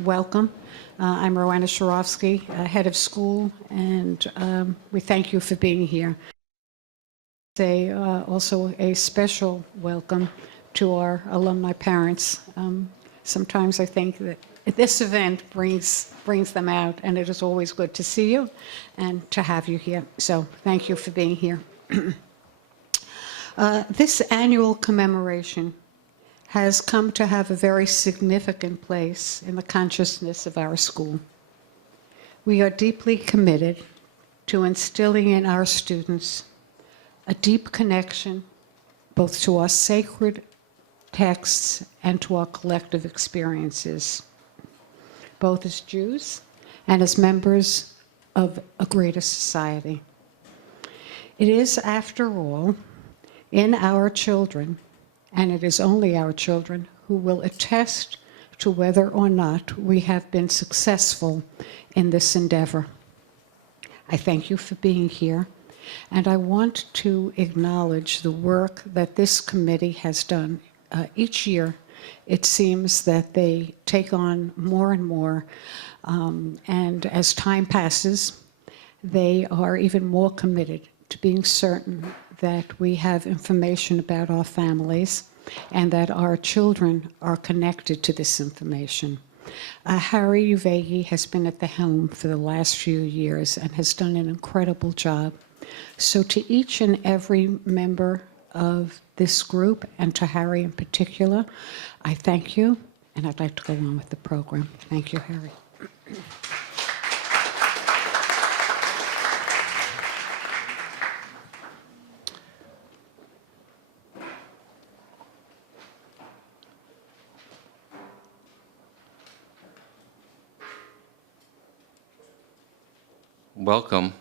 welcome. I'm Rowanna Sharovsky, head of school, and we thank you for being here. Say also a special welcome to our alumni parents. Sometimes I think that this event brings them out, and it is always good to see you and to have you here. So thank you for being here. This annual commemoration has come to have a very significant place in the consciousness of our school. We are deeply committed to instilling in our students a deep connection both to our sacred texts and to our collective experiences, both as Jews and as members of a greater society. It is, after all, in our children, and it is only our children, who will attest to whether or not we have been successful in this endeavor. I thank you for being here, and I want to acknowledge the work that this committee has done. Each year, it seems that they take on more and more, and as time passes, they are even more committed to being certain that we have information about our families and that our children are connected to this information. Harry Uvegi has been at the helm for the last few years and has done an incredible job. So to each and every member of this group, and to Harry in particular, I thank you, and I'd like to go on with the program. Thank you, Harry. Welcome.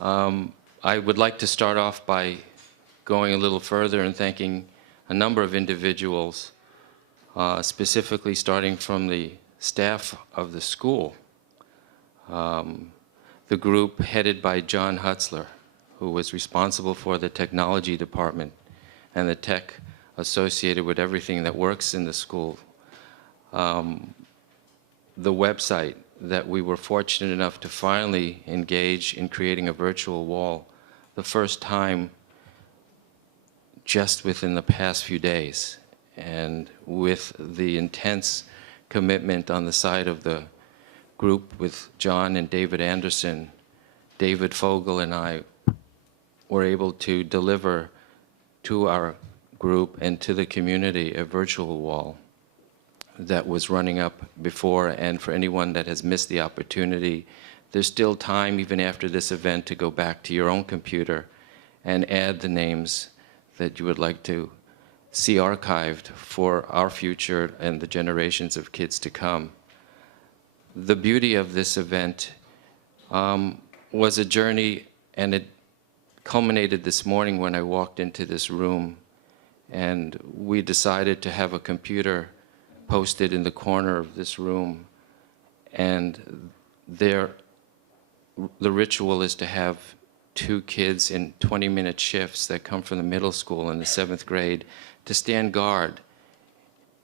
I would like to start off by going a little further and thanking a number of individuals, specifically starting from the staff of the school. The group headed by John Hutzler, who was responsible for the technology department and the tech associated with everything that works in the school. The website that we were fortunate enough to finally engage in creating a virtual wall, the first time just within the past few days, and with the intense commitment on the side of the group with John and David Anderson, David Fogel and I were able to deliver to our group and to the community a virtual wall that was running up before. And for anyone that has missed the opportunity, there's still time even after this event to go back to your own computer and add the names that you would like to see archived for our future and the generations of kids to come. The beauty of this event was a journey, and it culminated this morning when I walked into this room, and we decided to have a computer posted in the corner of this room, and the ritual is to have 2 kids in 20-minute shifts that come from the middle school in the 7th grade to stand guard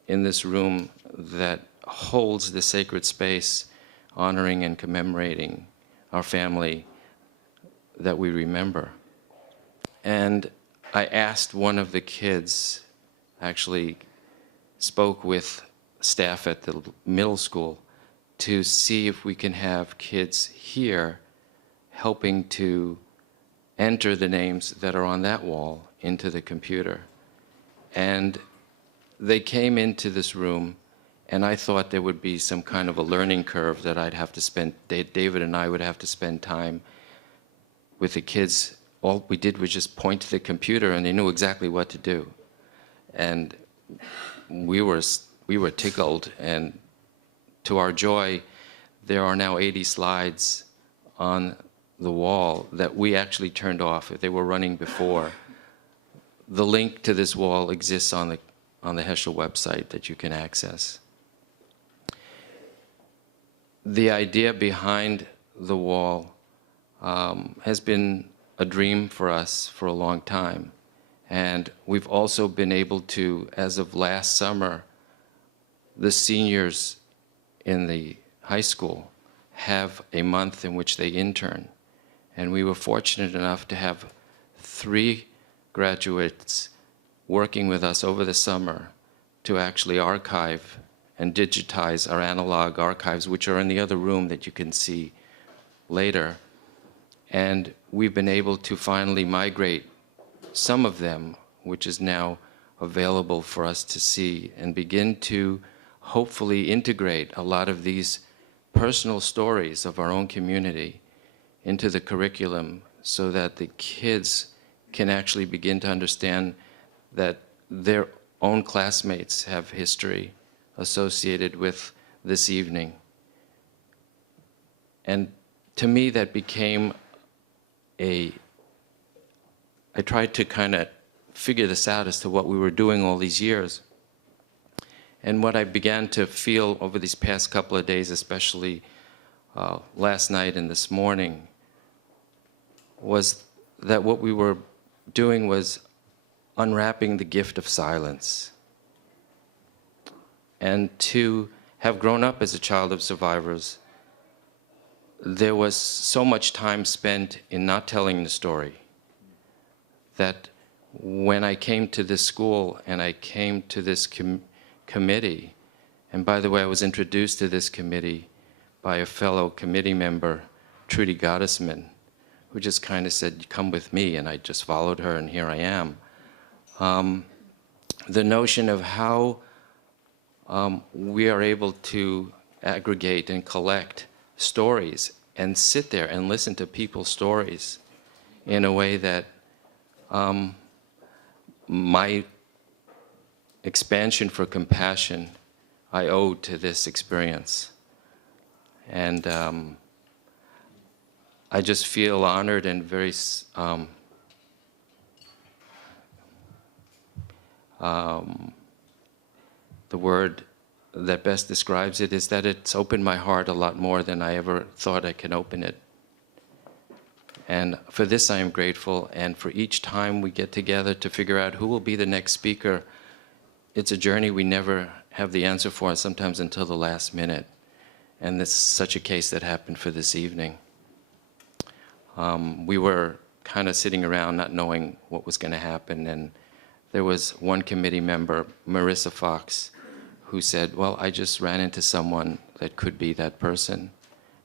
in this room that holds the sacred space, honoring and commemorating our family that we remember. And I asked one of the kids, actually spoke with staff at the middle school, to see if we can have kids here helping to enter the names that are on that wall into the computer. And they came into this room, and I thought there would be some kind of a learning curve that I'd have to spend, David and I would have to spend time with the kids. All we did was just point to the computer, and they knew exactly what to do. And we were tickled, and to our joy, there are now 80 slides on the wall that we actually turned off. They were running before. The link to this wall exists on the HaShoah website that you can access. The idea behind the wall has been a dream for us for a long time. And we've also been able to, as of last summer, the seniors in the high school have a month in which they intern. And we were fortunate enough to have 3 graduates working with us over the summer to actually archive and digitize our analog archives, which are in the other room that you can see later. And we've been able to finally migrate some of them, which is now available for us to see, and begin to hopefully integrate a lot of these personal stories of our own community into the curriculum so that the kids can actually begin to understand that their own classmates have history associated with this evening. And to me, that became I tried to kind of figure this out as to what we were doing all these years. And what I began to feel over these past couple of days, especially last night and this morning, was that what we were doing was unwrapping the gift of silence. And to have grown up as a child of survivors, there was so much time spent in not telling the story that when I came to this school and I came to this committee, and by the way, I was introduced to this committee by a fellow committee member, Trudy Gottesman, who just kind of said, "Come with me," and I just followed her, and here I am. The notion of how we are able to aggregate and collect stories and sit there and listen to people's stories in a way that my expansion for compassion I owe to this experience. And I just feel honored and very the word that best describes it is that it's opened my heart a lot more than I ever thought I could open it. And for this I am grateful, and for each time we get together to figure out who will be the next speaker, it's a journey we never have the answer for, sometimes until the last minute. And this is such a case that happened for this evening. We were kind of sitting around not knowing what was going to happen, and there was one committee member, Marissa Fox, who said, "Well, I just ran into someone that could be that person."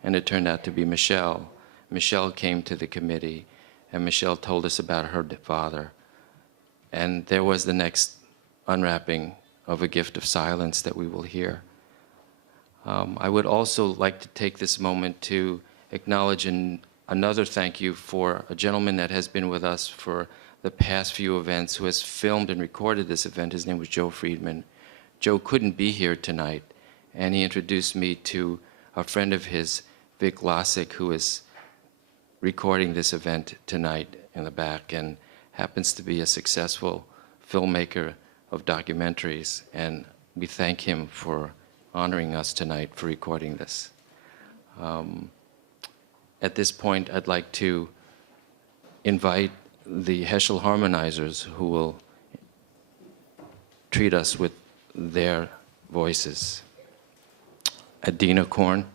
And it turned out to be Michelle. Michelle came to the committee, and Michelle told us about her father. And there was the next unwrapping of a gift of silence that we will hear. I would also like to take this moment to acknowledge another thank you for a gentleman that has been with us for the past few events, who has filmed and recorded this event. His name was Joe Friedman. Joe couldn't be here tonight, and he introduced me to a friend of his, Vic Losick, who is recording this event tonight in the back and happens to be a successful filmmaker of documentaries, and we thank him for honoring us tonight for recording this. At this point, I'd like to invite the HeShoah harmonizers, who will treat us with their voices. Adina Korn.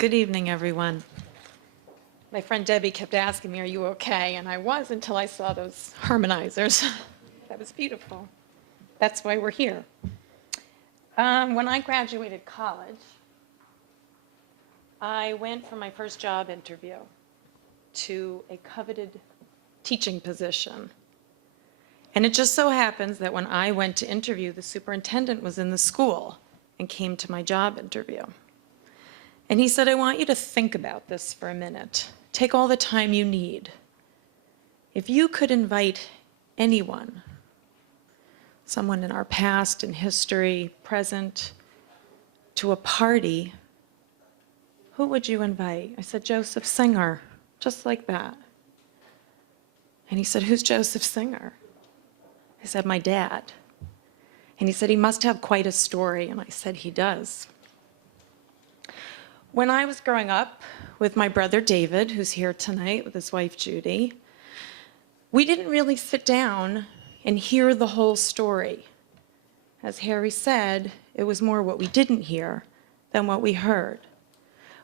Good evening, everyone. My friend Debbie kept asking me, are you okay? And I was until I saw those harmonizers. That was beautiful. That's why we're here. When I graduated college, I went for my first job interview to a coveted teaching position. And it just so happens that when I went to interview, the superintendent was in the school and came to my job interview. And he said, I want you to think about this for a minute. Take all the time you need. If you could invite anyone, someone in our past and history, present, to a party, who would you invite? I said, Joseph Singer, just like that. And he said, who's Joseph Singer? I said, my dad. And he said, he must have quite a story. And I said, he does. When I was growing up with my brother David, who's here tonight with his wife Judy, we didn't really sit down and hear the whole story. As Harry said, it was more what we didn't hear than what we heard.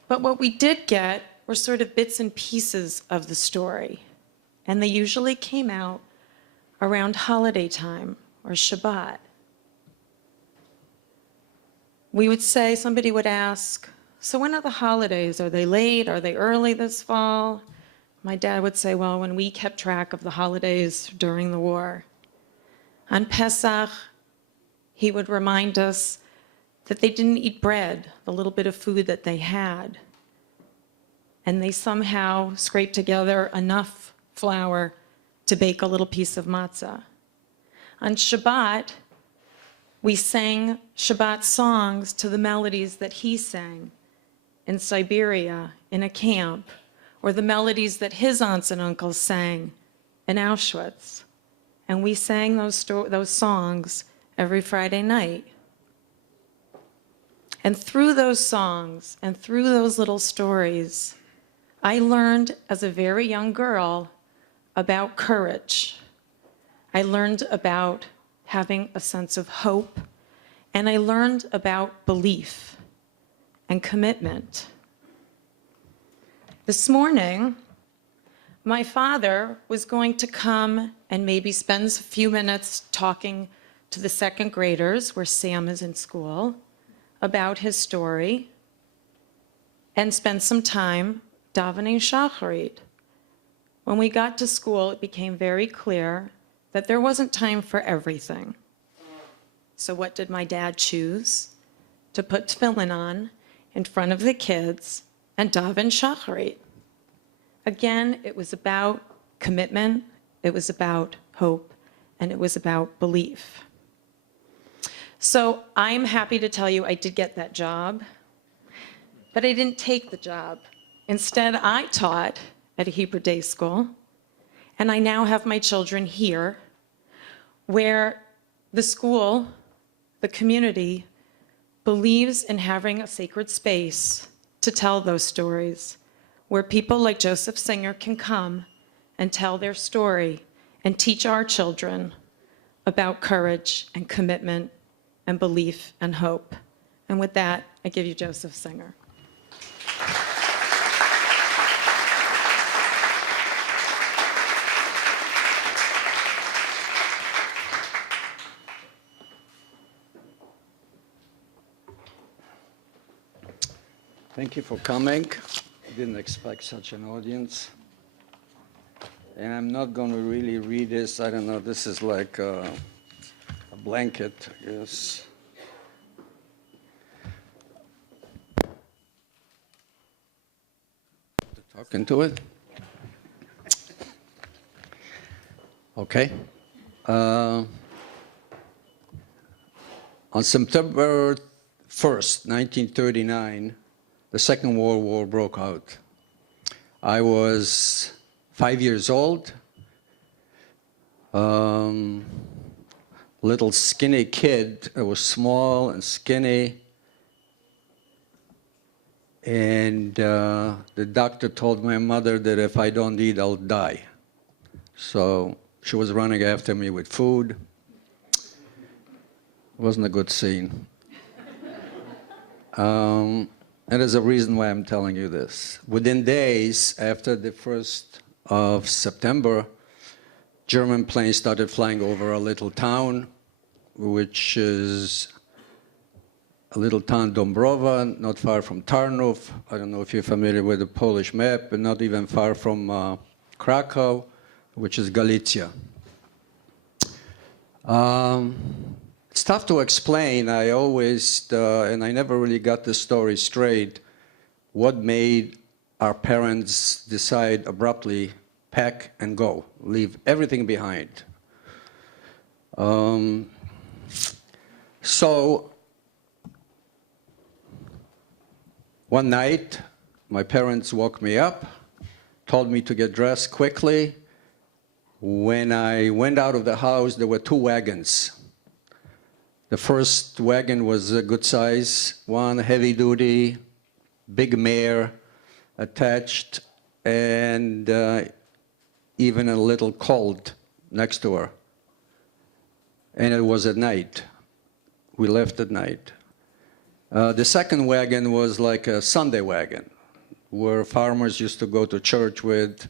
But what we did get were sort of bits and pieces of the story. And they usually came out around holiday time or Shabbat. We would say, somebody would ask, so when are the holidays? Are they late? Are they early this fall? My dad would say, well, when we kept track of the holidays during the war. On Pesach, he would remind us that they didn't eat bread, the little bit of food that they had. and they somehow scrape together enough flour to bake a little piece of matzah. On Shabbat, we sang Shabbat songs to the melodies that he sang in Siberia, in a camp, or the melodies that his aunts and uncles sang in Auschwitz. And we sang those songs every Friday night. And through those songs and through those little stories, I learned as a very young girl about courage. I learned about having a sense of hope, and I learned about belief and commitment. This morning, my father was going to come and maybe spend a few minutes talking to the second graders, where Sam is in school, about his story, and spend some time davening shacharit. When we got to school, it became very clear that there wasn't time for everything. So what did my dad choose? To put tefillin on in front of the kids and daven shacharit. Again, it was about commitment, it was about hope, and it was about belief. So I'm happy to tell you I did get that job, but I didn't take the job. Instead, I taught at a Hebrew day school, and I now have my children here, where the school, the community, believes in having a sacred space to tell those stories, where people like Joseph Singer can come and tell their story and teach our children about courage and commitment and belief and hope. And with that, I give you Joseph Singer. Thank you for coming. I didn't expect such an audience. And I'm not going to really read this. I don't know, this is like a blanket, I guess. Talking to it? Okay. On September 1st, 1939, the Second World War broke out. I was 5 years old, little skinny kid. I was small and skinny, and the doctor told my mother that if I don't eat, I'll die. So she was running after me with food. It wasn't a good scene. And there's a reason why I'm telling you this. Within days after the 1st of September, German planes started flying over a little town, which is a little town, Dąbrowa, not far from Tarnów. I don't know if you're familiar with the Polish map, but not even far from Krakow, which is Galicia. It's tough to explain. I always, and I never really got the story straight, what made our parents decide abruptly, pack and go, leave everything behind. So one night, my parents woke me up, told me to get dressed quickly. When I went out of the house, there were 2 wagons. The first wagon was a good size, one heavy duty, big mare attached, and even a little colt next to her. And it was at night. We left at night. The second wagon was like a Sunday wagon, where farmers used to go to church with,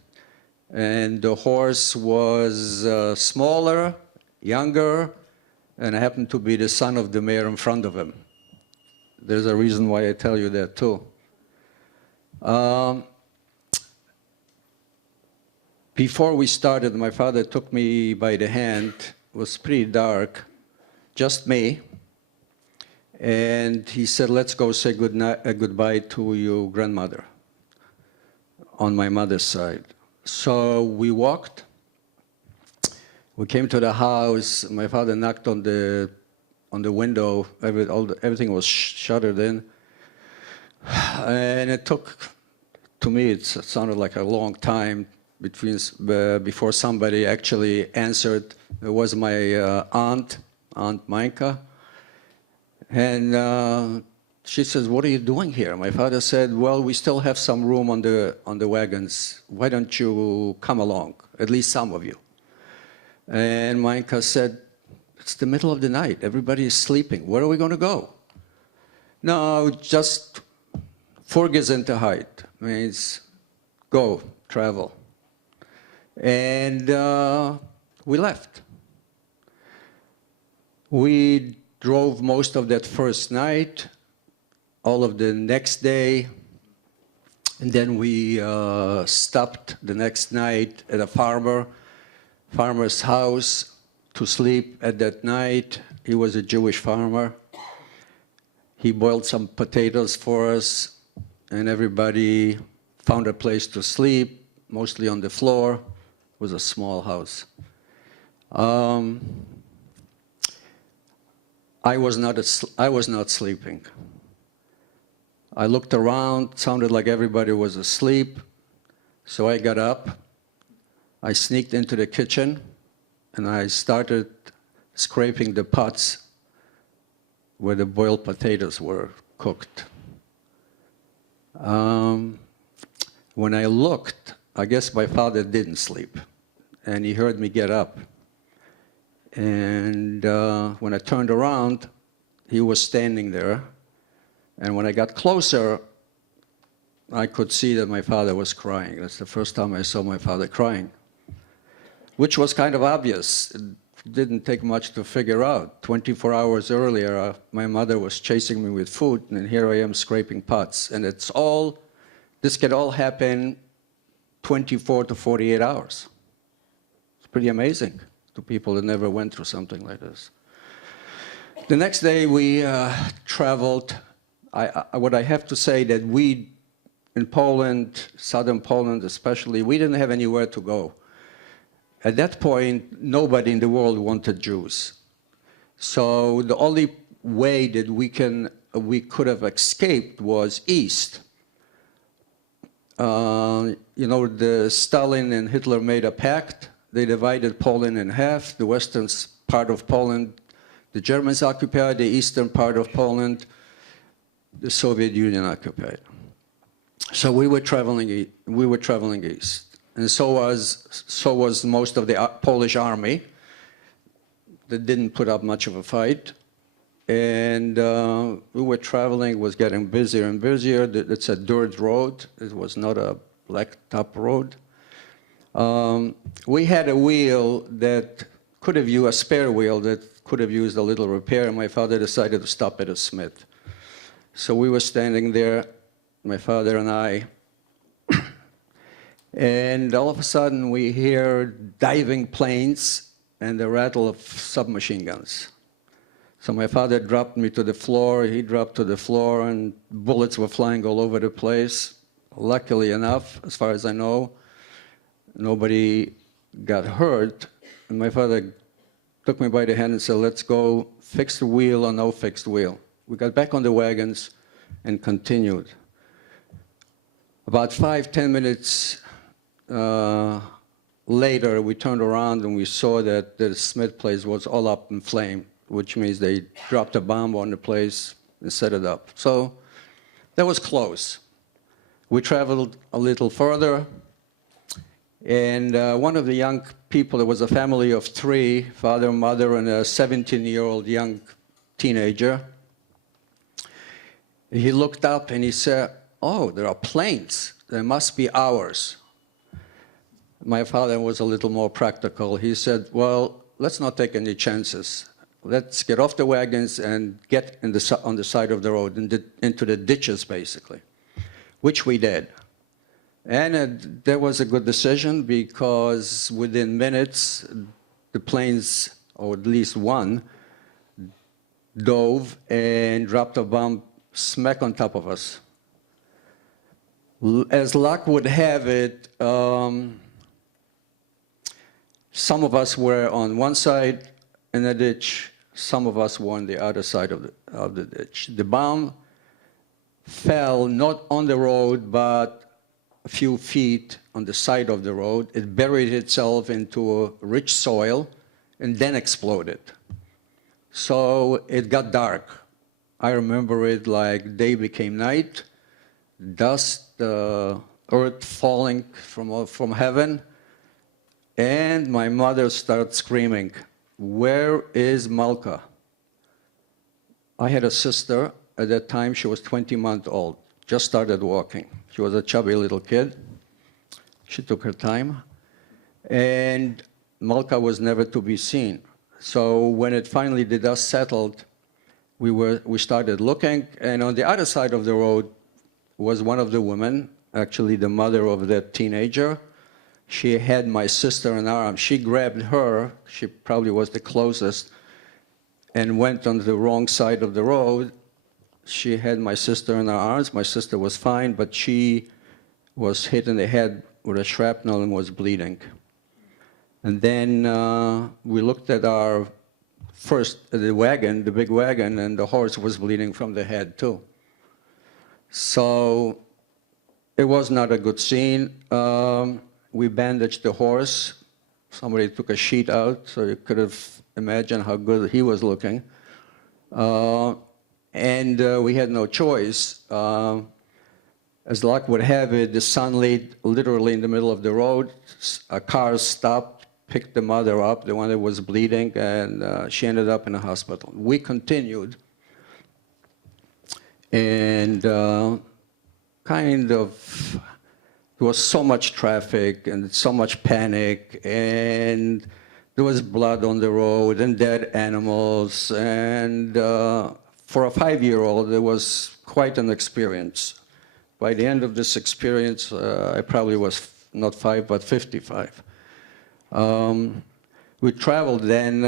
and the horse was smaller, younger, and happened to be the son of the mayor in front of him. There's a reason why I tell you that too. Before we started, my father took me by the hand. It was pretty dark, just me. And he said, let's go say goodbye to your grandmother. on my mother's side. So we walked. We came to the house. My father knocked on the window. Everything was shuttered in. And it took, to me, it sounded like a long time before somebody actually answered. It was my Aunt Micah. And she says, "What are you doing here?" My father said, "Well, we still have some room on the wagons. Why don't you come along, at least some of you?" And Micah said, "It's the middle of the night. Everybody is sleeping. Where are we going to go?" "No, just Forges into height." Means go, travel. And we left. We drove most of that first night, all of the next day, and then we stopped the next night at a farmer's house to sleep at that night. He was a Jewish farmer. He boiled some potatoes for us, and everybody found a place to sleep, mostly on the floor. It was a small house. I was not sleeping. I looked around, sounded like everybody was asleep, so I got up. I sneaked into the kitchen, and I started scraping the pots where the boiled potatoes were cooked. When I looked, I guess my father didn't sleep, and he heard me get up. And when I turned around, he was standing there. And when I got closer, I could see that my father was crying. That's the first time I saw my father crying, which was kind of obvious. It didn't take much to figure out. 24 hours earlier, my mother was chasing me with food, and here I am scraping pots. And this could all happen 24 to 48 hours. It's pretty amazing to people that never went through something like this. The next day we traveled. What I have to say that we, in Poland, southern Poland especially, we didn't have anywhere to go. At that point, nobody in the world wanted Jews. So the only way that we could have escaped was east. You know, Stalin and Hitler made a pact. They divided Poland in half. The western part of Poland, the Germans occupied. The eastern part of Poland, the Soviet Union occupied. So we were traveling east, and so was most of the Polish army. That didn't put up much of a fight, and we were traveling. It was getting busier and busier. It's a dirt road. It was not a blacktop road. We had a wheel that could have used a spare wheel that could have used a little repair, and my father decided to stop at a smith. So we were standing there, my father and I, and all of a sudden we hear diving planes and the rattle of submachine guns. So my father dropped me to the floor, he dropped to the floor, and bullets were flying all over the place. Luckily enough, as far as I know, nobody got hurt. And my father took me by the hand and said, "Let's go, fix the wheel or no fixed wheel." We got back on the wagons and continued. About 5–10 minutes later, we turned around and we saw that the Smith place was all up in flame, which means they dropped a bomb on the place and set it up. So that was close. We traveled a little further, and one of the young people, there was a family of 3, father, mother, and a 17-year-old young teenager. He looked up and he said, "Oh, there are planes. They must be ours." My father was a little more practical. He said, "Well, let's not take any chances. Let's get off the wagons and get on the side of the road, into the ditches, basically," which we did. And that was a good decision, because within minutes, the planes, or at least one, dove and dropped a bomb smack on top of us. As luck would have it, some of us were on one side in the ditch, some of us were on the other side of the ditch. The bomb fell not on the road, but a few feet on the side of the road. It buried itself into a rich soil and then exploded. So it got dark. I remember it like day became night, dust, earth falling from heaven, and my mother started screaming, "Where is Malka?" I had a sister. At that time, she was 20 months old, just started walking. She was a chubby little kid. She took her time. And Malka was never to be seen. So when it finally, the dust settled, we started looking. And on the other side of the road was one of the women, actually the mother of that teenager. She had my sister in her arms. She grabbed her. She probably was the closest and went on the wrong side of the road. She had my sister in her arms. My sister was fine, but she was hit in the head with a shrapnel and was bleeding. And then we looked at our the wagon, the big wagon, and the horse was bleeding from the head too. So it was not a good scene. We bandaged the horse. Somebody took a sheet out, so you could have imagined how good he was looking. And we had no choice. As luck would have it, the sun laid literally in the middle of the road. A car stopped, picked the mother up, the one that was bleeding, and she ended up in a hospital. We continued, and kind of, there was so much traffic and so much panic, and there was blood on the road and dead animals, and for a 5-year-old, it was quite an experience. By the end of this experience, I probably was not 5, but 55. We traveled then.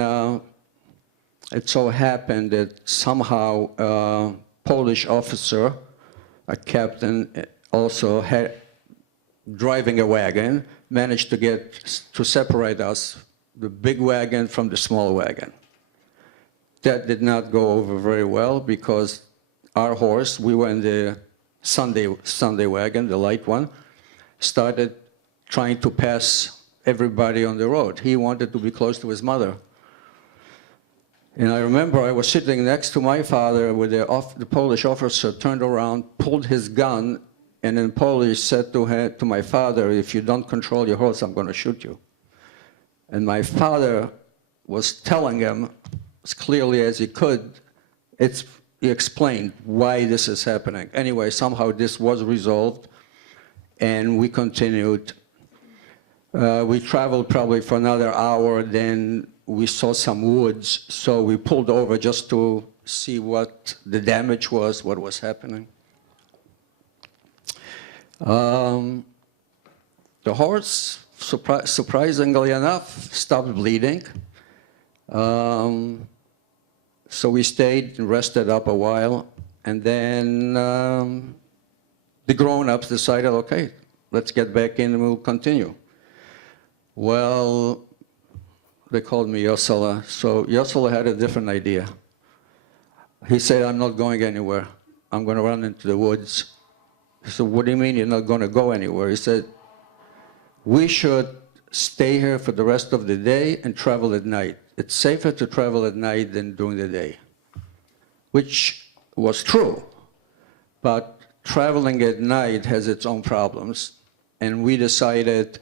It so happened that somehow a Polish officer, a captain, also had driving a wagon, managed to separate us, the big wagon from the small wagon. That did not go over very well because our horse, we were in the Sunday wagon, the light one, started trying to pass everybody on the road. He wanted to be close to his mother. And I remember I was sitting next to my father with the Polish officer turned around, pulled his gun, and in Polish said to my father, "If you don't control your horse, I'm going to shoot you." And my father was telling him as clearly as he could, he explained why this is happening. Anyway, somehow this was resolved, and we continued. We traveled probably for another hour, then we saw some woods, so we pulled over just to see what the damage was, what was happening. The horse, surprisingly enough, stopped bleeding. So we stayed and rested up a while, and then the grown-ups decided, okay, let's get back in and we'll continue. Well, they called me Yosela, so Yosela had a different idea. He said, "I'm not going anywhere. I'm going to run into the woods." I said, "What do you mean you're not going to go anywhere?" He said, "We should stay here for the rest of the day and travel at night. It's safer to travel at night than during the day," which was true. But traveling at night has its own problems, and we decided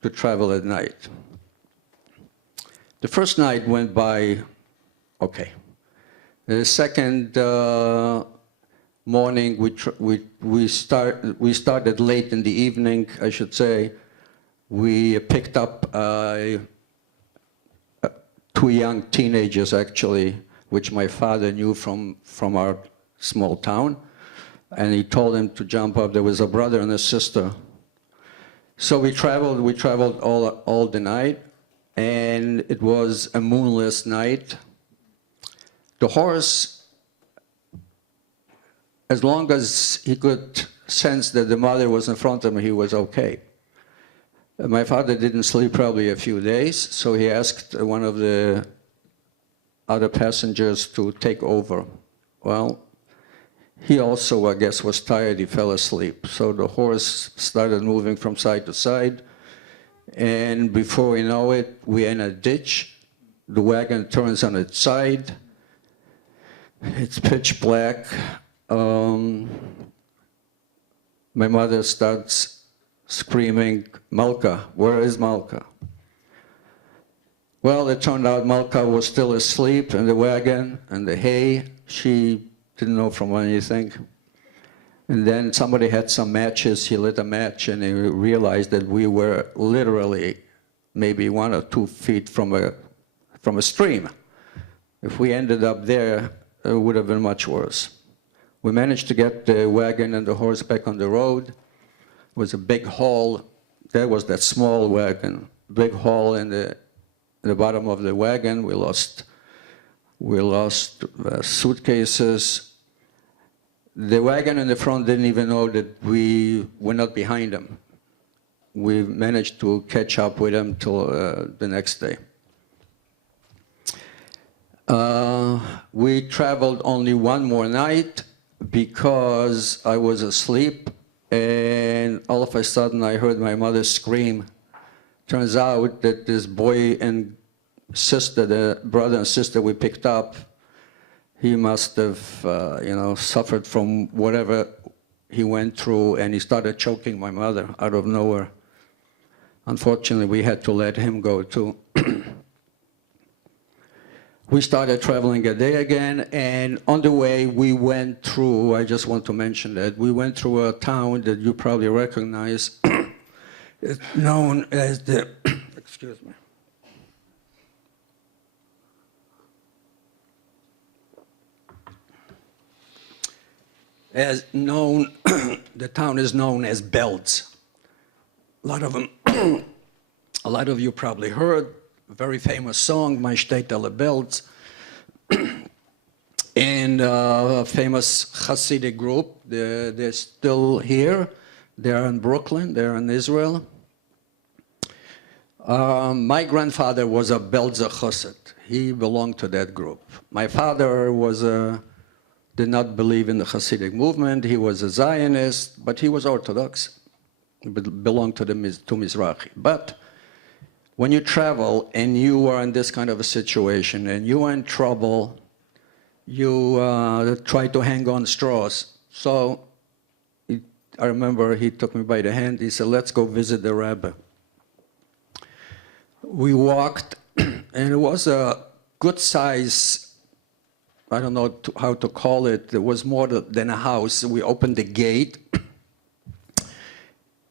to travel at night. The first night went by okay. The second morning, we started late in the evening, I should say. We picked up 2 young teenagers, actually, which my father knew from our small town, and he told them to jump up. There was a brother and a sister. So we traveled all the night, and it was a moonless night. The horse, as long as he could sensed that the mother was in front of him, he was okay. My father didn't sleep probably a few days, so he asked one of the other passengers to take over. Well, he also, I guess, was tired, he fell asleep. So the horse started moving from side to side, and before we know it, we're in a ditch. The wagon turns on its side. It's pitch black. My mother starts screaming, "Malka, where is Malka?" Well, it turned out Malka was still asleep in the wagon and the hay. She didn't know from anything. And then somebody had some matches. He lit a match and he realized that we were literally maybe 1 or 2 feet from a stream. If we ended up there, it would have been much worse. We managed to get the wagon and the horse back on the road. It was a big hole. There was that small wagon, big hole in the bottom of the wagon. We lost suitcases. The wagon in the front didn't even know that we were not behind them. We managed to catch up with them till the next day. We traveled only one more night because I was asleep, and all of a sudden I heard my mother scream. Turns out that this boy and sister, the brother and sister we picked up, he must have, suffered from whatever he went through, and he started choking my mother out of nowhere. Unfortunately, we had to let him go too. We started traveling a day again, and on the way we went through, I just want to mention that, we went through a town that you probably recognize. It's known as the, excuse me. As known, the town is known as Belz. A lot of them, a lot of you probably heard a very famous song, Mein Steht alle Belz, and a famous Hasidic group. They're still here. They're in Brooklyn. They're in Israel. My grandfather was a Belzer Chassid. He belonged to that group. My father did not believe in the Hasidic movement. He was a Zionist, but he was Orthodox. He belonged to Mizrahi. But when you travel and you are in this kind of a situation and you are in trouble, you try to hang on straws. So I remember he took me by the hand. He said, "Let's go visit the rabbi." We walked, and it was a good size, I don't know how to call it. It was more than a house. We opened the gate,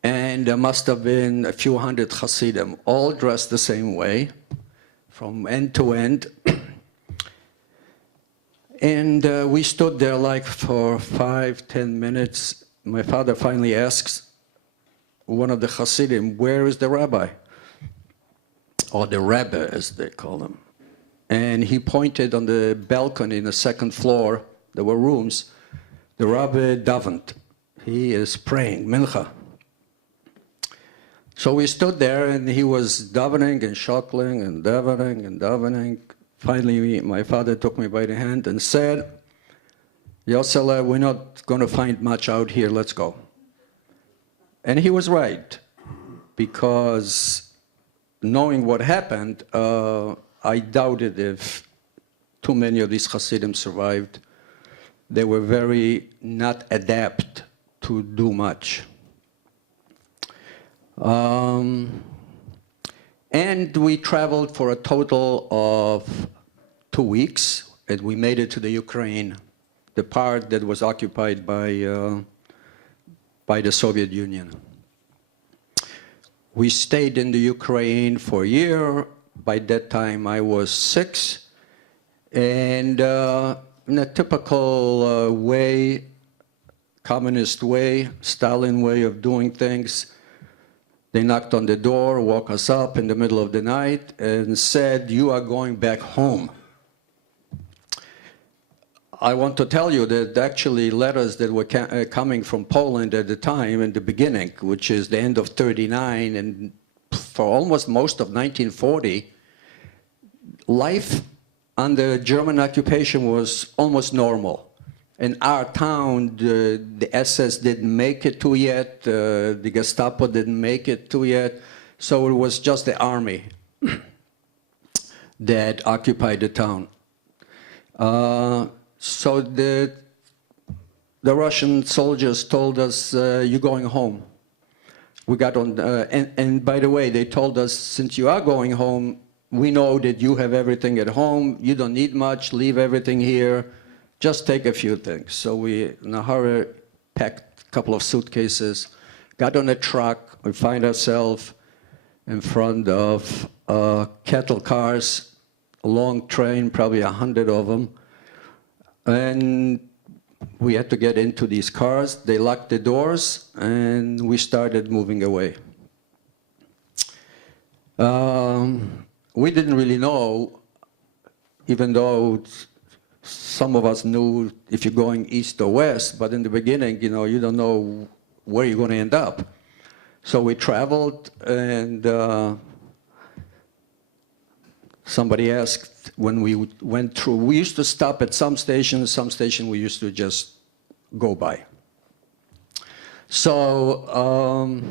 and there must have been a few hundred Hasidim, all dressed the same way, from end to end. And we stood there like for 5-10 minutes. My father finally asks one of the Hasidim, "Where is the rabbi?" Or the Rebbe, as they call him. And he pointed on the balcony in the second floor. There were rooms. The Rabbi davened. He is praying, mincha. So we stood there, and he was davening and chuckling and davening and davening. Finally, my father took me by the hand and said, "Yosele, we're not going to find much out here. Let's go." And he was right, because knowing what happened, I doubted if too many of these Hasidim survived. They were very not adept to do much. And we traveled for a total of 2 weeks, and we made it to the Ukraine, the part that was occupied by the Soviet Union. We stayed in the Ukraine for a year. By that time, I was 6. And in a typical way, communist way, Stalin way of doing things, they knocked on the door, woke us up in the middle of the night, and said, "You are going back home." I want to tell you that actually letters that were coming from Poland at the time in the beginning, which is the end of 39 and for almost most of 1940, life under German occupation was almost normal. In our town, the SS didn't make it to yet, the Gestapo didn't make it to yet, so it was just the army that occupied the town. So the Russian soldiers told us, you're going home. We got on, and by the way, they told us, since you are going home, we know that you have everything at home, you don't need much, leave everything here, just take a few things. So we, in a hurry, packed a couple of suitcases, got on a truck, we find ourselves in front of cattle cars, a long train, probably 100 of them, and we had to get into these cars. They locked the doors, and we started moving away. We didn't really know, even though some of us knew if you're going east or west, but in the beginning, you know, you don't know where you're going to end up. So we traveled, and somebody asked when we went through, we used to stop at some station we used to just go by. So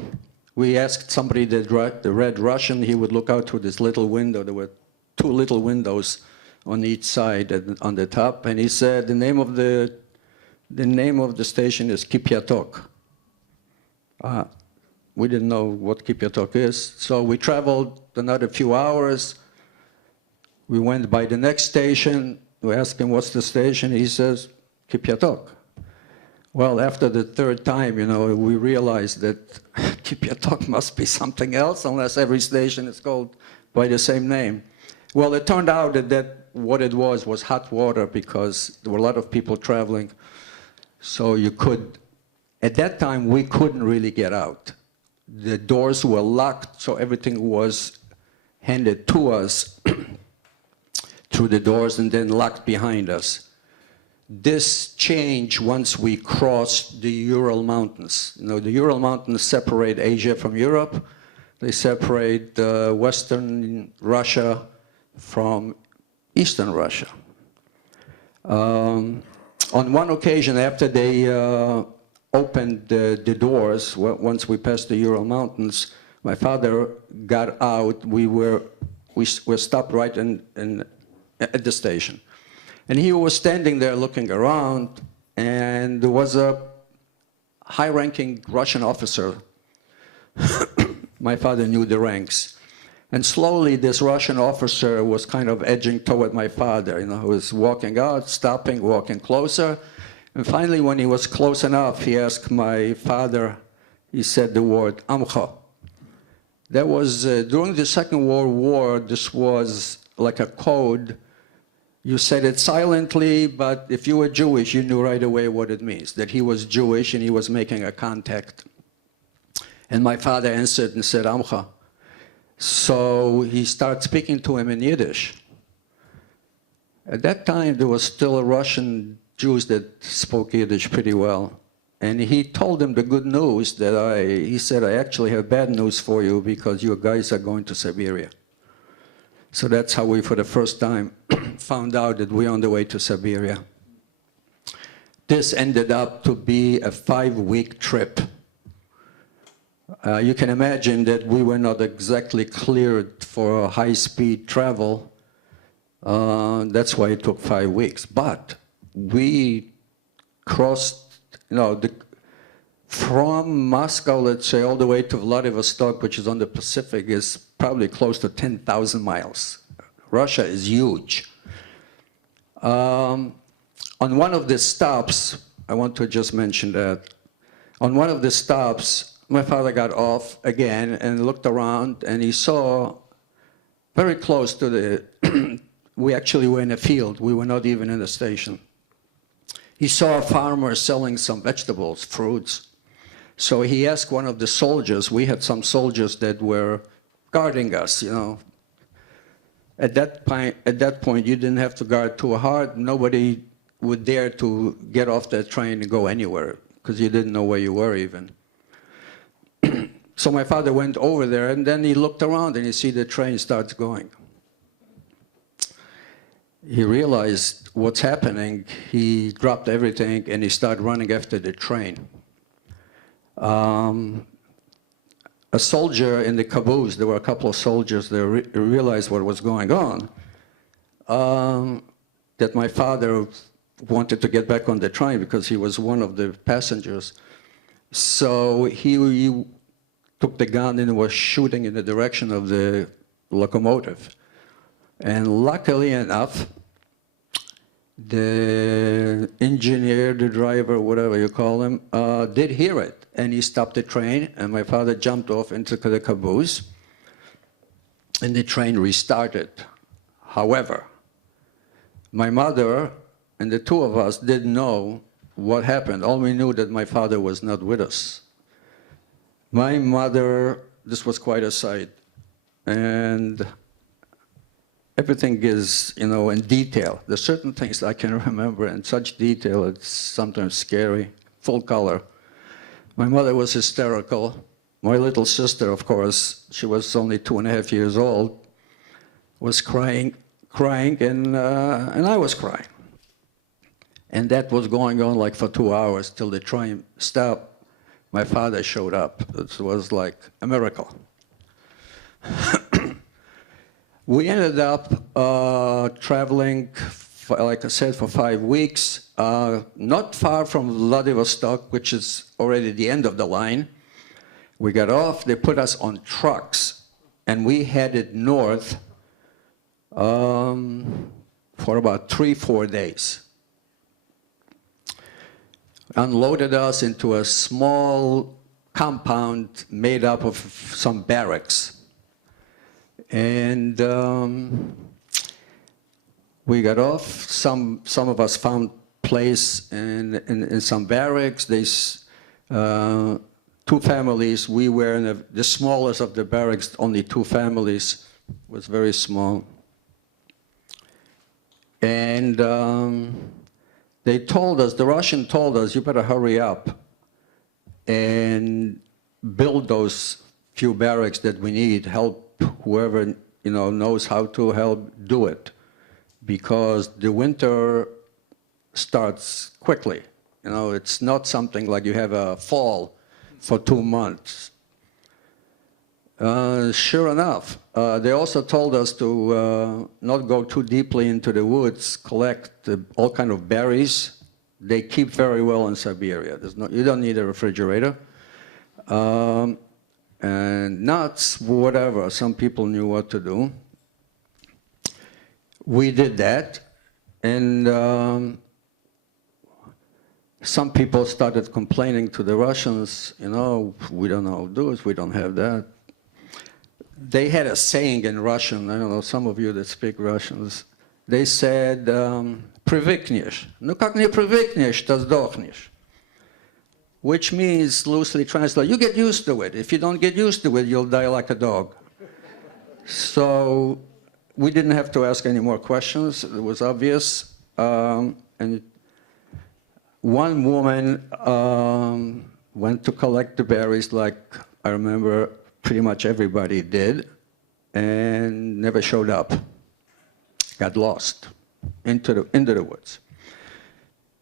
we asked somebody that read Russian, he would look out through this little window. There were two little windows on each side and on the top, and he said the name of the station is Kipyatok. We didn't know what Kipyatok is, so we traveled another few hours. We went by the next station. We asked him, what's the station? He says, Kipyatok. Well, after the third time, you know, we realized that Kipyatok must be something else, unless every station is called by the same name. Well, it turned out that what it was hot water, because there were a lot of people traveling. So you could, at that time, we couldn't really get out. The doors were locked, so everything was handed to us through the doors and then locked behind us. This changed once we crossed the Ural Mountains. You know, the Ural Mountains separate Asia from Europe. They separate Western Russia from Eastern Russia. On one occasion, after they opened the doors, once we passed the Ural Mountains, my father got out. We were stopped right at the station. And he was standing there looking around, and there was a high-ranking Russian officer. My father knew the ranks. And slowly, this Russian officer was kind of edging toward my father. You know, he was walking out, stopping, walking closer. And finally, when he was close enough, he asked my father, he said the word, Amcha. That was, during the Second World War, this was like a code. You said it silently, but if you were Jewish, you knew right away what it means, that he was Jewish and he was making a contact. And my father answered and said, Amcha. So he started speaking to him in Yiddish. At that time, there was still Russian Jews that spoke Yiddish pretty well. And he told him the good news that he said, I actually have bad news for you because you guys are going to Siberia. So that's how we, for the first time, found out that we're on the way to Siberia. This ended up to be a 5-week trip. You can imagine that we were not exactly cleared for high-speed travel. That's why it took 5 weeks. But we crossed, you know, from Moscow, let's say, all the way to Vladivostok, which is on the Pacific, is probably close to 10,000 miles. Russia is huge. On one of the stops, I want to just mention that, on one of the stops, my father got off again and looked around, and he saw very close to the, we actually were in a field, we were not even in a station. He saw a farmer selling some vegetables, fruits. So he asked one of the soldiers, we had some soldiers that were guarding us, you know. At that point, you didn't have to guard too hard. Nobody would dare to get off that train and go anywhere, because you didn't know where you were even. So my father went over there, and then he looked around, and he see the train starts going. He realized what's happening. He dropped everything, and he started running after the train. A soldier in the caboose, there were a couple of soldiers that realized what was going on, that my father wanted to get back on the train because he was one of the passengers. So he took the gun and was shooting in the direction of the locomotive. And luckily enough, the engineer, the driver, whatever you call him, did hear it. And he stopped the train, and my father jumped off into the caboose, and the train restarted. However, my mother and the two of us didn't know what happened. All we knew that my father was not with us. My mother, this was quite a sight, and everything is, in detail. There's certain things I can remember in such detail, it's sometimes scary, full color. My mother was hysterical. My little sister, of course, she was only 2.5 years old, was crying, and I was crying. And that was going on like for 2 hours till the train stopped. My father showed up. It was like a miracle. We ended up traveling, like I said, for 5 weeks, not far from Vladivostok, which is already the end of the line. We got off, they put us on trucks, and we headed north for about 3-4 days. Unloaded us into a small compound made up of some barracks. And we got off. Some of us found place in some barracks. There's 2 families. We were in the smallest of the barracks, only 2 families. It was very small. And they told us, the Russian told us, you better hurry up and build those few barracks that we need, help whoever knows how to help do it, because the winter starts quickly. It's not something like you have a fall for 2 months. Sure enough, they also told us to not go too deeply into the woods, collect all kind of berries. They keep very well in Siberia. You don't need a refrigerator. And nuts, whatever. Some people knew what to do. We did that, and some people started complaining to the Russians, we don't know how to do this, we don't have that. They had a saying in Russian, I don't know, some of you that speak Russians, they said, "Привыкнешь. Ну как не привыкнешь, то сдохнешь." Which means, loosely translated, you get used to it. If you don't get used to it, you'll die like a dog. So we didn't have to ask any more questions. It was obvious. And one woman went to collect the berries, like I remember pretty much everybody did, and never showed up. Got lost into the woods.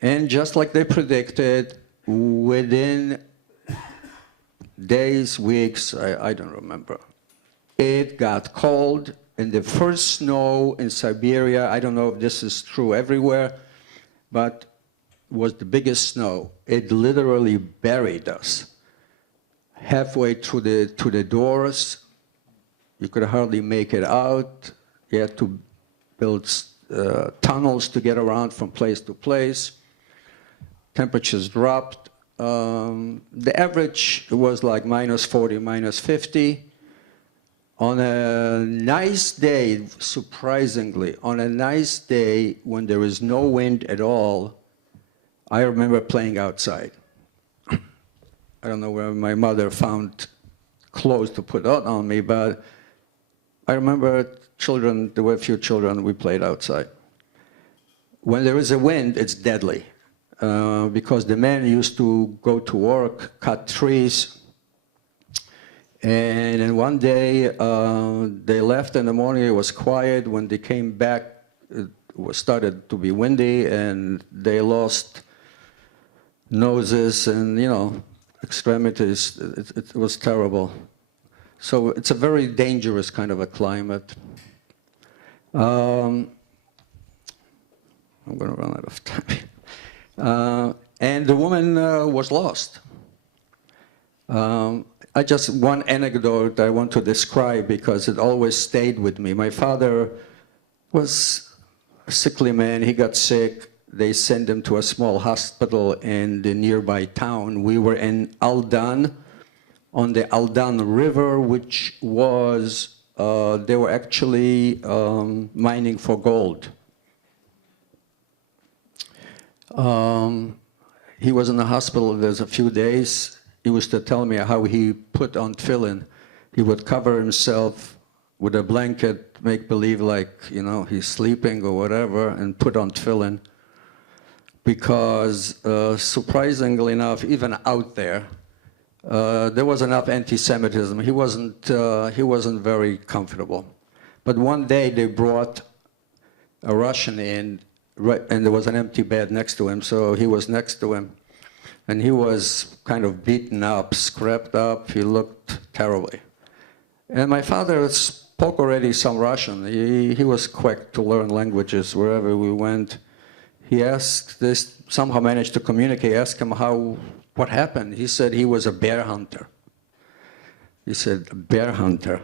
And just like they predicted, within days, weeks, I don't remember, it got cold. And the first snow in Siberia, I don't know if this is true everywhere, but was the biggest snow. It literally buried us. Halfway to the doors, you could hardly make it out. You had to build tunnels to get around from place to place. Temperatures dropped. The average was like -40, -50. On a nice day, surprisingly, on a nice day when there is no wind at all, I remember playing outside. I don't know where my mother found clothes to put on me, but I remember children, there were a few children, we played outside. when there is a wind, it's deadly. Because the men used to go to work, cut trees, and then one day they left in the morning, it was quiet. When they came back, it started to be windy, and they lost noses and, you know, extremities. It was terrible. So it's a very dangerous kind of a climate. I'm going to run out of time. And the woman was lost. One anecdote I want to describe because it always stayed with me. My father was a sickly man. He got sick. They sent him to a small hospital in the nearby town. We were in Aldan, on the Aldan River, which was, they were actually mining for gold. He was in the hospital, there's a few days. He used to tell me how he put on tefillin. He would cover himself with a blanket, make believe like, you know, he's sleeping or whatever, and put on tefillin. Because surprisingly enough, even out there, there was enough anti-Semitism. He wasn't very comfortable. But one day they brought a Russian in, and there was an empty bed next to him, so he was next to him. And he was kind of beaten up, scrapped up. He looked terribly. And my father spoke already some Russian. He was quick to learn languages wherever we went. He asked this, somehow managed to communicate, asked him what happened. He said he was a bear hunter. He said, a bear hunter.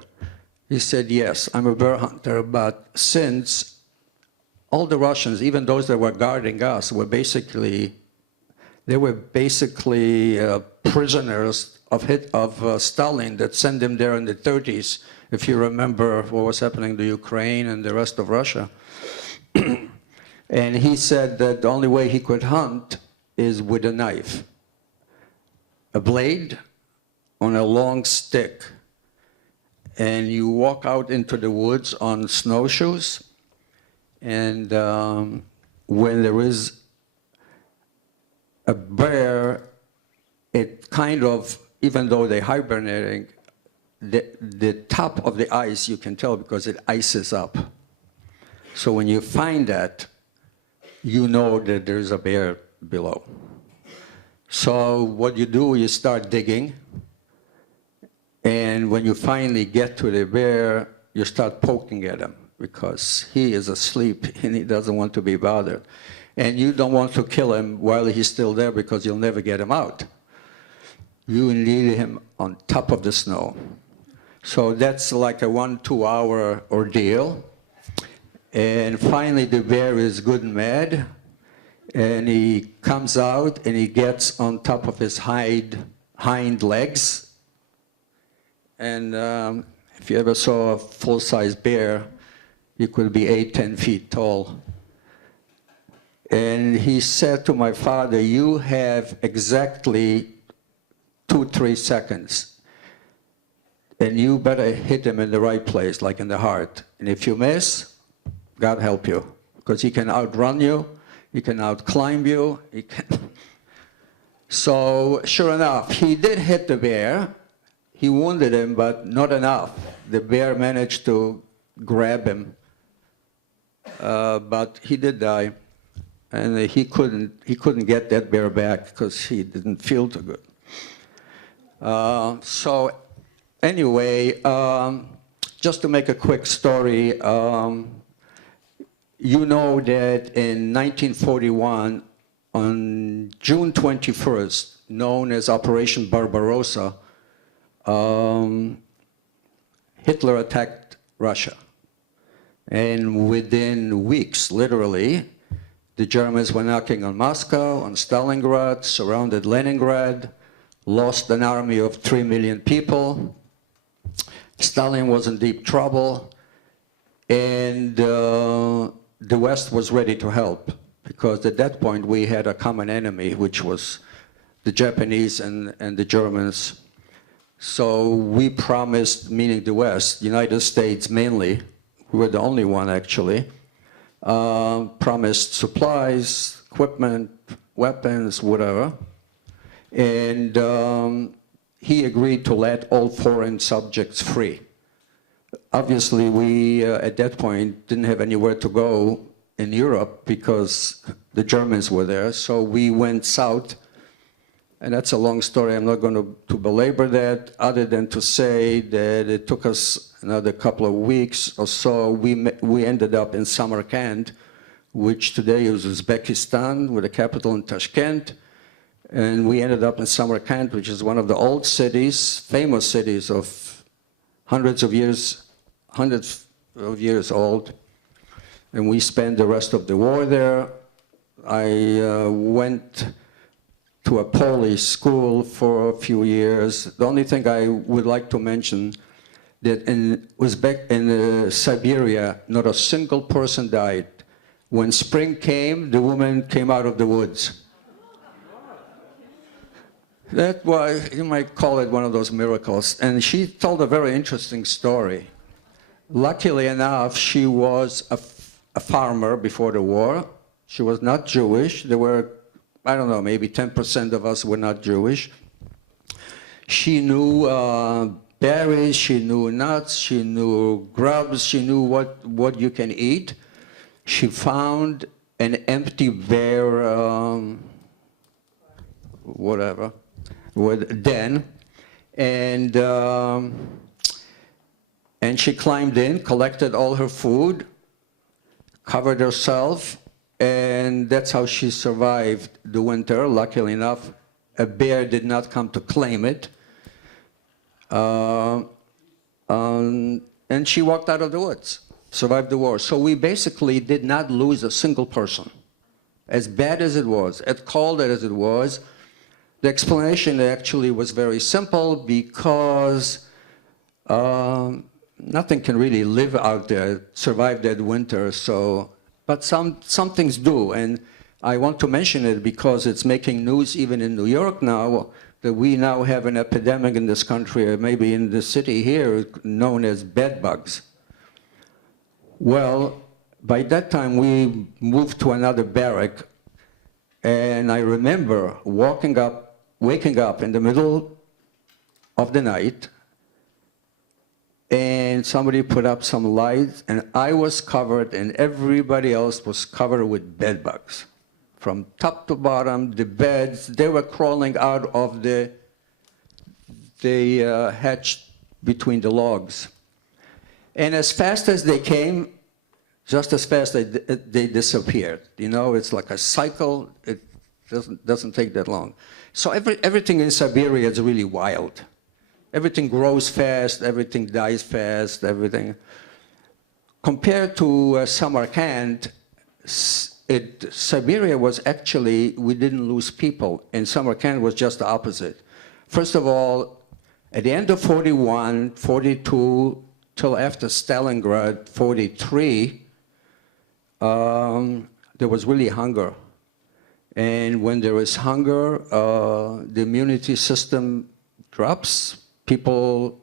He said, yes, I'm a bear hunter, but since all the Russians, even those that were guarding us, were basically prisoners of Stalin that sent him there in the 30s, if you remember what was happening to Ukraine and the rest of Russia. And he said that the only way he could hunt is with a knife, a blade on a long stick. And you walk out into the woods on snowshoes, and when there is a bear, it kind of, even though they're hibernating, the top of the ice you can tell because it ices up. So when you find that, you know that there's a bear below. So what you do, you start digging, and when you finally get to the bear, you start poking at him because he is asleep and he doesn't want to be bothered. And you don't want to kill him while he's still there because you'll never get him out. You need him on top of the snow. So that's like a 1-2 hour ordeal. And finally the bear is good and mad. And he comes out and he gets on top of his hind legs. And if you ever saw a full-size bear, he could be 8-10 feet tall. And he said to my father, you have exactly 2-3 seconds. And you better hit him in the right place, like in the heart. And if you miss, God help you. Because he can outrun you, he can outclimb you. He can. So sure enough, he did hit the bear. He wounded him, but not enough. The bear managed to grab him. But he did die. And he couldn't get that bear back because he didn't feel too good. So anyway, just to make a quick story, you know that in 1941, on June 21st, known as Operation Barbarossa, Hitler attacked Russia. And within weeks, literally, the Germans were knocking on Moscow, on Stalingrad, surrounded Leningrad, lost an army of 3 million people. Stalin was in deep trouble, and the West was ready to help, because at that point we had a common enemy, which was the Japanese and the Germans. So we promised, meaning the West, United States mainly, we were the only one actually, promised supplies, equipment, weapons, whatever. And he agreed to let all foreign subjects free. Obviously, we, at that point, didn't have anywhere to go in Europe because the Germans were there, so we went south. And that's a long story. I'm not going to belabor that, other than to say that it took us another couple of weeks or so. We ended up in Samarkand, which today is Uzbekistan, with a capital in Tashkent. And we ended up in Samarkand, which is one of the old cities, famous cities of hundreds of years old. And we spent the rest of the war there. I went to a Polish school for a few years. The only thing I would like to mention that in Siberia, not a single person died. When spring came, the woman came out of the woods. That was, you might call it one of those miracles. And she told a very interesting story. Luckily enough, she was a farmer before the war. She was not Jewish. There were, I don't know, maybe 10% of us were not Jewish. She knew berries, she knew nuts, she knew grubs, she knew what you can eat. She found an empty bear, whatever, with den, and she climbed in, collected all her food, covered herself, and that's how she survived the winter. Luckily enough, a bear did not come to claim it. And she walked out of the woods, survived the war. So we basically did not lose a single person. As bad as it was, as cold as it was, the explanation actually was very simple, because nothing can really live out there, survive that winter. So, but some things do, and I want to mention it because it's making news even in New York now, that we now have an epidemic in this country, or maybe in the city here, known as bed bugs. Well, by that time we moved to another barrack, and I remember waking up in the middle of the night, and somebody put up some lights, and I was covered, and everybody else was covered with bed bugs. From top to bottom, the beds, they were crawling out of the hatch between the logs. And as fast as they came, just as fast they disappeared. You know, it's like a cycle. It doesn't take that long. So everything in Siberia is really wild. Everything grows fast, everything dies fast, everything. Compared to Samarkand, Siberia was actually, we didn't lose people, and Samarkand was just the opposite. First of all, at the end of 41, 42, till after Stalingrad, 43, there was really hunger. And when there is hunger, the immunity system drops. People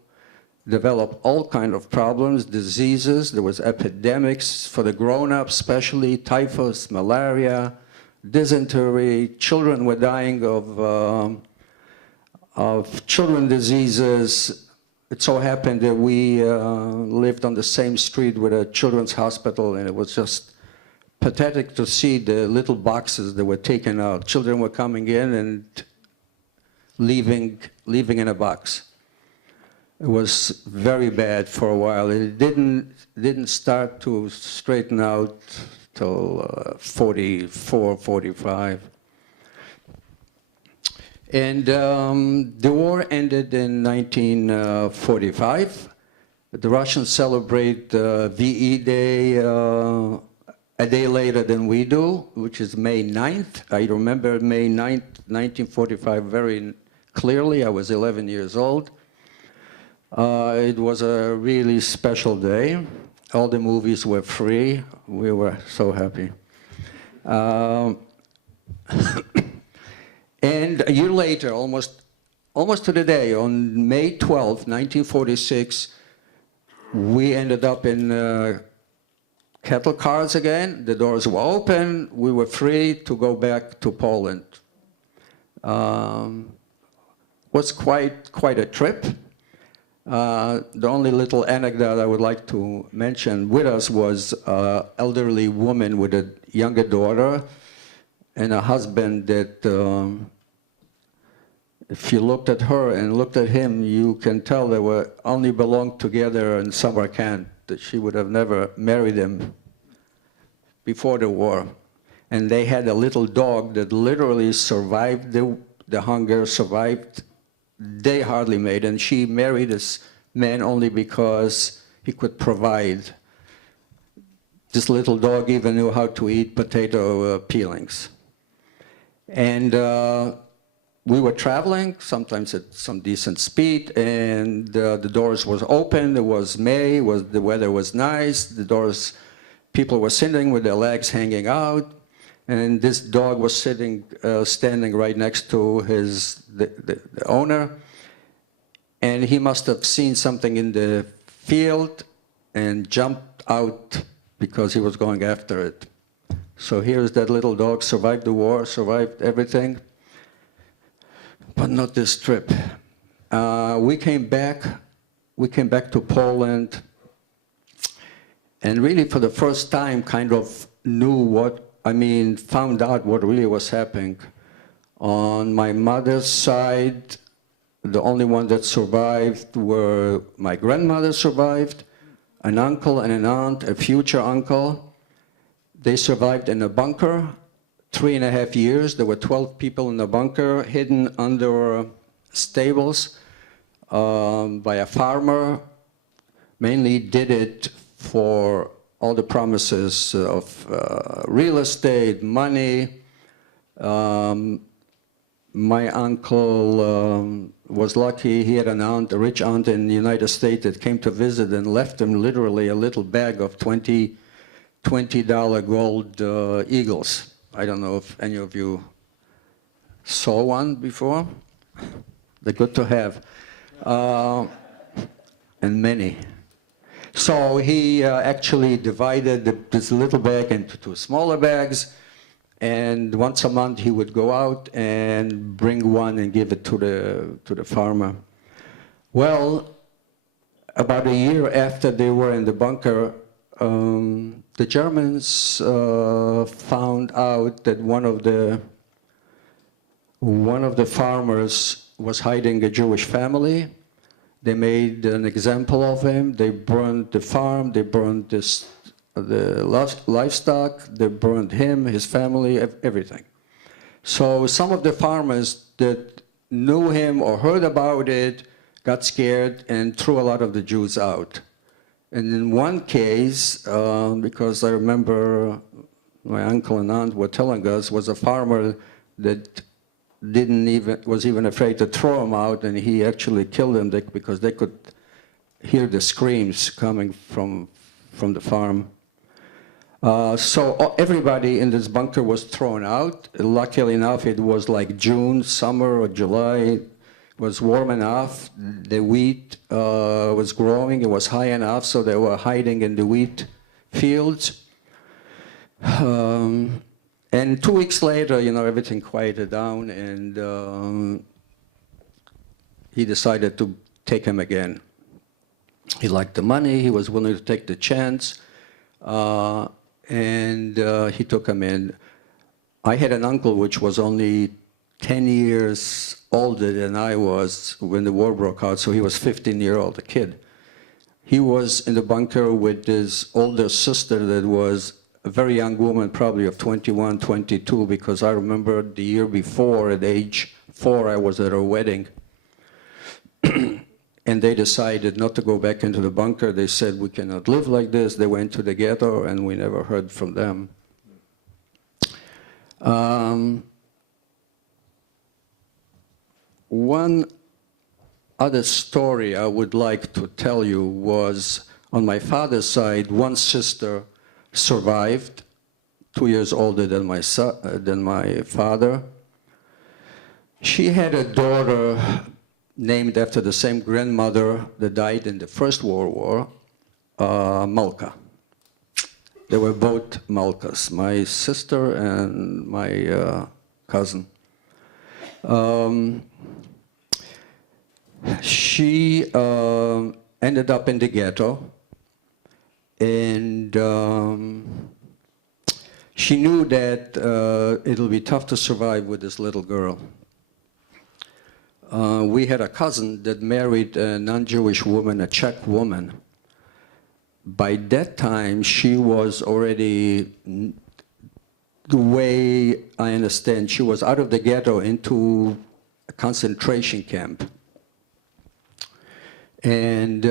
develop all kinds of problems, diseases. There was epidemics for the grown-ups, especially typhus, malaria, dysentery. Children were dying of children diseases. It so happened that we lived on the same street with a children's hospital, and it was just pathetic to see the little boxes that were taken out. Children were coming in and leaving in a box. It was very bad for a while. It didn't start to straighten out till 44, 45. And the war ended in 1945. The Russians celebrate VE Day a day later than we do, which is May 9th. I remember May 9th, 1945 very clearly. I was 11 years old. It was a really special day. All the movies were free. We were so happy. And a year later, almost to the day, on May 12, 1946, we ended up in cattle cars again. The doors were open. We were free to go back to Poland. Was quite a trip. The only little anecdote I would like to mention with us was an elderly woman with a younger daughter and a husband that, if you looked at her and looked at him, you can tell they were only belonged together in summer camp, that she would have never married him before the war. And they had a little dog that literally survived the hunger, survived. They hardly made, and she married this man only because he could provide. This little dog even knew how to eat potato peelings. And we were traveling, sometimes at some decent speed, and the doors was open. It was May, the weather was nice. The doors, people were sitting with their legs hanging out, and this dog was standing right next to the owner, and he must have seen something in the field and jumped out because he was going after it. So here's that little dog, survived the war, survived everything, but not this trip. We came back to Poland, and really for the first time kind of found out what really was happening. On my mother's side, the only one that survived were my grandmother survived, an uncle and an aunt, a future uncle. They survived in a bunker, 3.5 years. There were 12 people in the bunker, hidden under stables by a farmer. Mainly did it for all the promises of real estate, money. My uncle was lucky. He had an aunt, a rich aunt in the United States that came to visit and left him literally a little bag of $20 gold eagles. I don't know if any of you saw one before. They're good to have. And many. So he actually divided this little bag into 2 smaller bags, and once a month he would go out and bring one and give it to the farmer. Well, about a year after they were in the bunker, the Germans found out that one of the farmers was hiding a Jewish family. They made an example of him. They burned the farm. They burned the livestock. They burned him, his family, everything. So some of the farmers that knew him or heard about it got scared and threw a lot of the Jews out. And in one case, because I remember my uncle and aunt were telling us, was a farmer that was even afraid to throw him out, and he actually killed them because they could hear the screams coming from the farm. So everybody in this bunker was thrown out. Luckily enough, it was like June, summer, or July. It was warm enough. The wheat was growing. It was high enough, so they were hiding in the wheat fields. And 2 weeks later, everything quieted down, and he decided to take him again. He liked the money. He was willing to take the chance, and he took him in. I had an uncle which was only 10 years older than I was when the war broke out, so he was 15-year-old, a kid. He was in the bunker with his older sister that was a very young woman, probably of 21, 22, because I remember the year before, at age 4, I was at her wedding. And they decided not to go back into the bunker. They said, we cannot live like this. They went to the ghetto, and we never heard from them. One other story I would like to tell you was, on my father's side, one sister survived, 2 years older than my father. She had a daughter named after the same grandmother that died in the First World War, Malka. They were both Malkas, my sister and my cousin. She ended up in the ghetto, and she knew that it'll be tough to survive with this little girl. We had a cousin that married a non-Jewish woman, a Czech woman. By that time, she was already, the way I understand, she was out of the ghetto into a concentration camp. And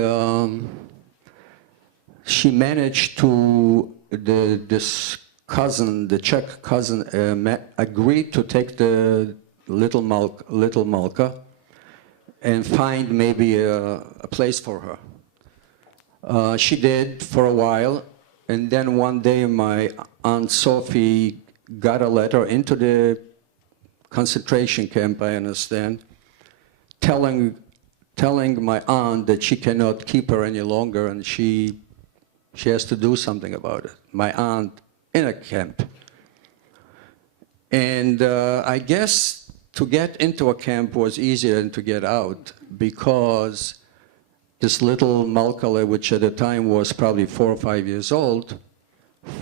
she managed to, this cousin, the Czech cousin, agreed to take the little Malka and find maybe a place for her. She did for a while, and then one day my Aunt Sophie got a letter into the concentration camp, I understand, telling my aunt that she cannot keep her any longer and she has to do something about it. My aunt in a camp. And I guess to get into a camp was easier than to get out, because this little Malkale, which at the time was probably 4 or 5 years old,